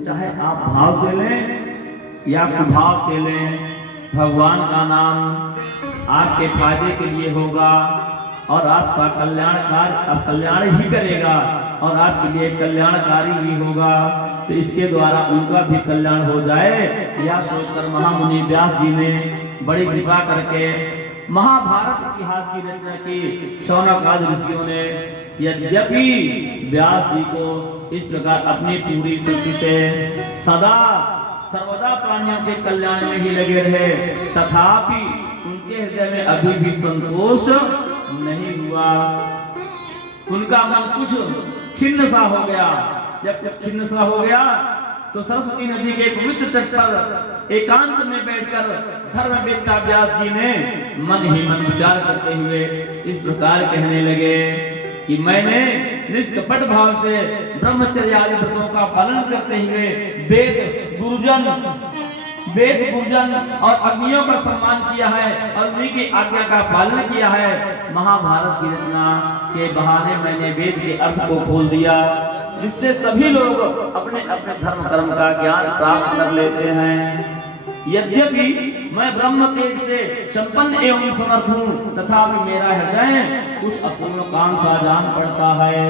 चाहे आप भाव से लें या कुभाव से लें, भगवान का नाम आपके फायदे के लिए होगा और आपका कल्याण ही करेगा और आपके लिए कल्याणकारी ही होगा। तो इसके द्वारा उनका भी कल्याण हो जाए, यह सोचकर महामुनि व्यास जी ने बड़ी कृपा करके महाभारत इतिहास की रचना की। शौनक आदि ऋषियों ने यद्यपि व्यास जी को इस प्रकार अपनी पूरी शक्ति से सदा सर्वदा प्राणियों के कल्याण में ही लगे रहे, तथापि उनके हृदय में अभी भी संतोष नहीं हुआ। उनका मन कुछ खिन्न सा हो गया। जब कुछ खिन्न सा हो गया तो सरस्वती नदी के पवित्र तट पर एकांत में बैठकर धर्मवेत्ता व्यास जी ने मन ही मन विचार करते हुए इस प्रकार कहने लगे कि मैंने निष्कपट भाव से ब्रह्मचर्य आदि व्रतों का पालन करते हुए वेद गुरुजन और अग्नियों का सम्मान किया है और उन्हीं की आज्ञा का पालन किया है। महाभारत की रचना के बहाने मैंने वेद के अर्थ को खोल दिया, जिससे सभी लोग अपने अपने धर्म कर्म का ज्ञान प्राप्त कर लेते हैं। यद्यपि मैं ब्रह्म तेज से संपन्न एवं समर्थ हूँ, तथापि मेरा हृदय कुछ अपूर्ण काम सा जान पड़ता है।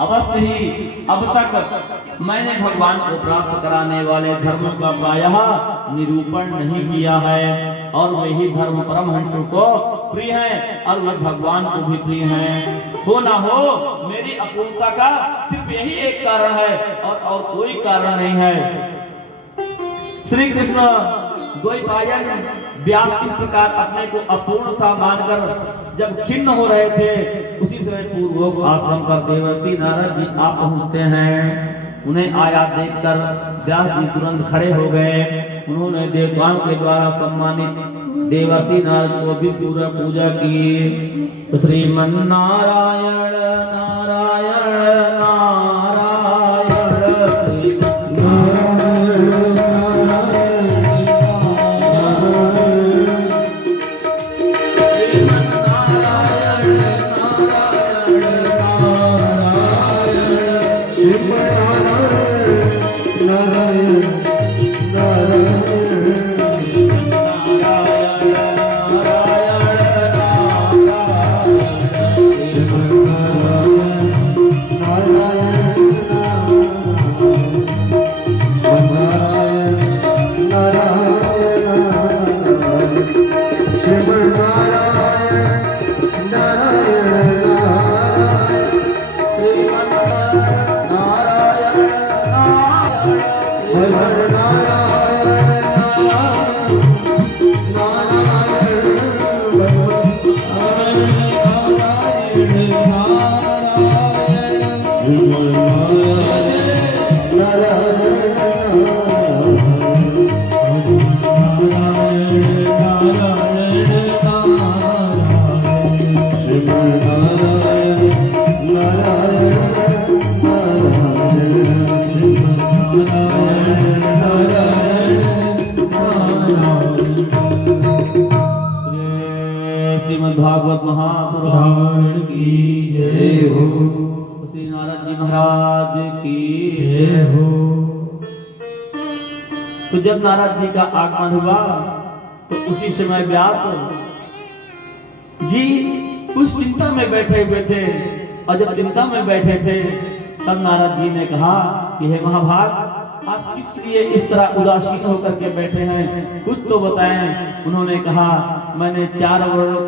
अवश्य ही अब तक मैंने भगवान को प्राप्त कराने वाले धर्मों का प्रायः निरूपण नहीं किया है, और वही धर्म परमहंसों को प्रिय है और वह भगवान को भी प्रिय है। हो ना हो मेरी अपूर्णता का सिर्फ यही एक कारण है और कोई कारण नहीं है। श्री कृष्ण द्वैपायन व्यास इस प्रकार अपने को अपूर्ण सा मानकर जब खिन्न हो रहे थे, उसी समय पूर्वोक्त आश्रम पर देवर्षि नारद जी आ पहुंचते हैं। उन्हें आया देखकर व्यास जी तुरंत खड़े हो गए। उन्होंने देवताओं के द्वारा सम्मानित देवर्षि नारद को भी पूरा पूजा की। श्रीमन नारायण नारायण भागवत महापुराण की जय हो। श्री नारद जी महाराज की जय हो। तो जब नारद जी का आगमन हुआ तो उसी समय व्यास जी उस चिंता में बैठे हुए थे, और जब चिंता में बैठे थे तब नारद जी ने कहा कि हे महाभाग, आप किस लिए इस तरह उदासीन होकर के बैठे हैं, कुछ तो बताएं। उन्होंने कहा मैंने चार वर्णों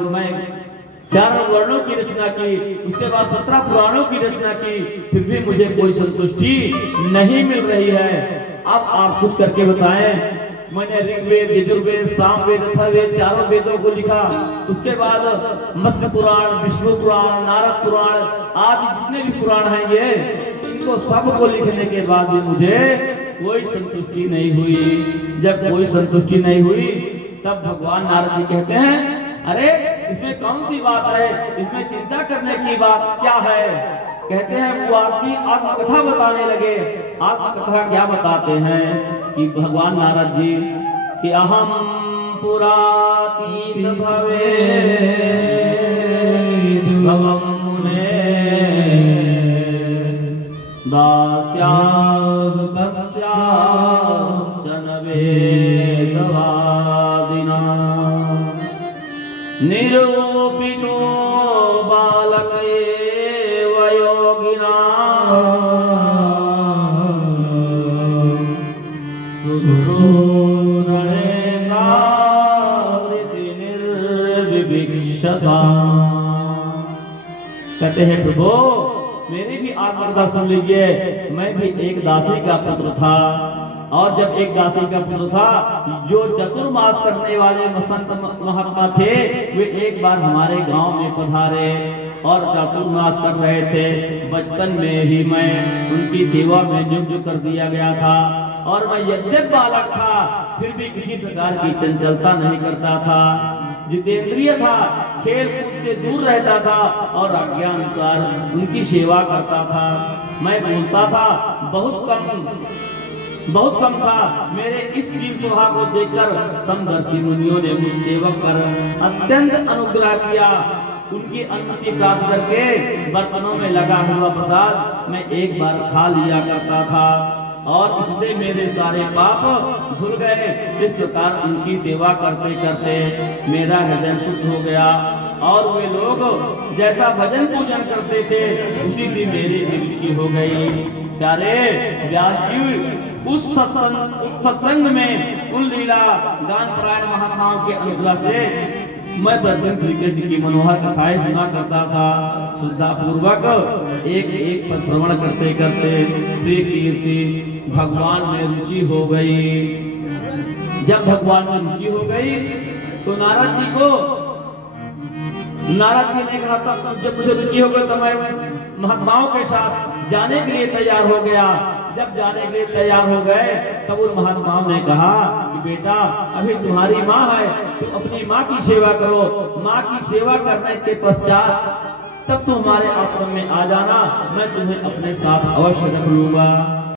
की रचना की, उसके बाद 17 पुराणों की रचना की, फिर भी मुझे कोई संतुष्टि नहीं मिल रही है। अब आप कुछ करके बताएं। मैंने ऋग्वेद, यजुर्वेद, सामवेद, अथर्ववेद चारों वेदों को लिखा। उसके बाद मत्स्य पुराण, विष्णु पुराण, नारद पुराण आदि जितने भी पुराण हैं ये, इनको सबको लिखने के बाद भी मुझे कोई संतुष्टि नहीं हुई। जब कोई संतुष्टि नहीं हुई तब भगवान नारद जी कहते हैं, अरे इसमें कौन सी बात है, इसमें चिंता करने की बात क्या है। कहते हैं वो आदमी आत्मकथा बताने लगे। आत्मकथा क्या बताते हैं कि भगवान नारद जी कि अहम पुरातीत भवे भवम मुने दास्यासुतस्याश्चन वेदवादिना निरूपितो बालक एव योगिना सुश्रूणेका ऋषि निर्विविक्षता। कहते हैं प्रभु मेरी भी आत्मकथा सुन लीजिए। मैं भी एक दासी का पुत्र था, और जब एक दासी का पुत्र था, जो चतुर्मास करने वाले संत महात्मा थे वे एक बार हमारे गांव में पधारे और चातुर्मास कर रहे थे। बचपन में ही मैं उनकी सेवा में नियुक्त कर दिया गया था, और मैं यद्यप बालक था फिर भी किसी प्रकार की चंचलता नहीं करता था, जितेंद्रिय था, खेल कूद से दूर रहता था और आज्ञा अनुसार उनकी सेवा करता था। मैं बोलता था बहुत कम था। मेरे इस शील स्वभाव को देखकर समदर्शी मुनियों ने मुझ सेवक पर अत्यंत अनुग्रह किया। उनकी अनुमति प्राप्त करके बर्तनों में लगा हुआ प्रसाद मैं एक बार खा लिया करता था, और इससे मेरे सारे पाप धुल गए। इस प्रकार उनकी सेवा करते करते मेरा हृदय शुद्ध हो गया, और वे लोग जैसा भजन पूजन करते थे उसी से मेरी रुचि हो गई। प्यारे व्यास जी उस सत्संग में उन लीला गान परायण महात्माओं के अनुग्रह से मैं प्रतिदिन श्री कृष्ण की मनोहर कथाएं सुना करता था। श्रद्धा पूर्वक एक एक पद श्रवण करते करते प्रिय कीर्ति भगवान में रुचि हो गई। जब भगवान में रुचि हो गई तो नारद जी ने कहा था जब मुझे रुचि हो गई तो मैं महात्माओं के साथ जाने के लिए तैयार हो गया। जब जाने के लिए तैयार हो गए तब उन महात्माओं ने कहा कि बेटा अभी तुम्हारी माँ है, तुम अपनी माँ की सेवा करो। माँ की सेवा करने के पश्चात तब तुम हमारे आश्रम में आ जाना, मैं तुम्हें अपने साथ अवश्य रख लूंगा।